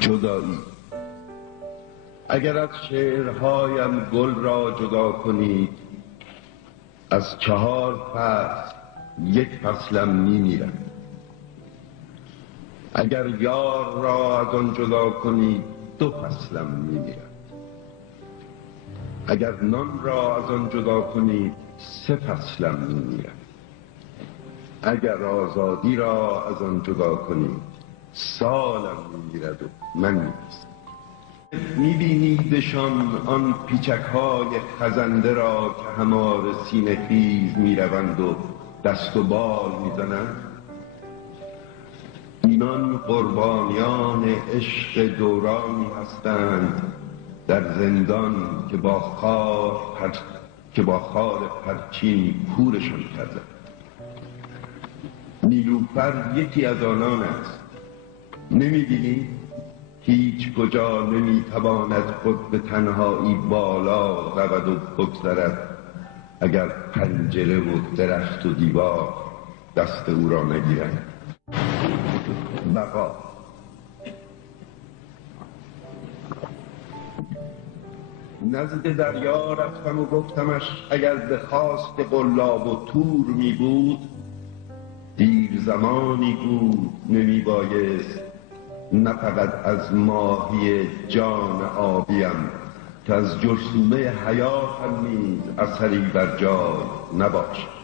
جدایی. اگر از شعرهایم گل را جدا کنید، از 4 فصل 1 فصلم میمیرم. اگر یار را از آن جدا کنید 2 فصلم میمیرم. اگر نان را از آن جدا کنید 3 فصلم میمیرم. اگر آزادی را از آن جدا کنید سالم میمیرد و من نیستم. میبینیدشان آن پیچک‌های خزنده را که هماره سینه خیز میروند و دست و بال میزنند؟ اینان قربانیان عشق دورانی هستند در زندان که با خار پرچین کورشان کردند. نیلوفر یکی از آنان است. نمی‌بینی؟ هیچ کجا نمیتواند خود به تنهایی بالا رود و بگذرد اگر پنجره و درخت و دیوار دست او را نگیرند. بقا. نزد دریا رفتم و گفتمش اگر به خواست قلاب و تور می بود، دیر زمانی بود نمی بایست نه فقط از ماهی جان آبیم که از جرثومه حیاتم نیز اثری بر جای نباشد.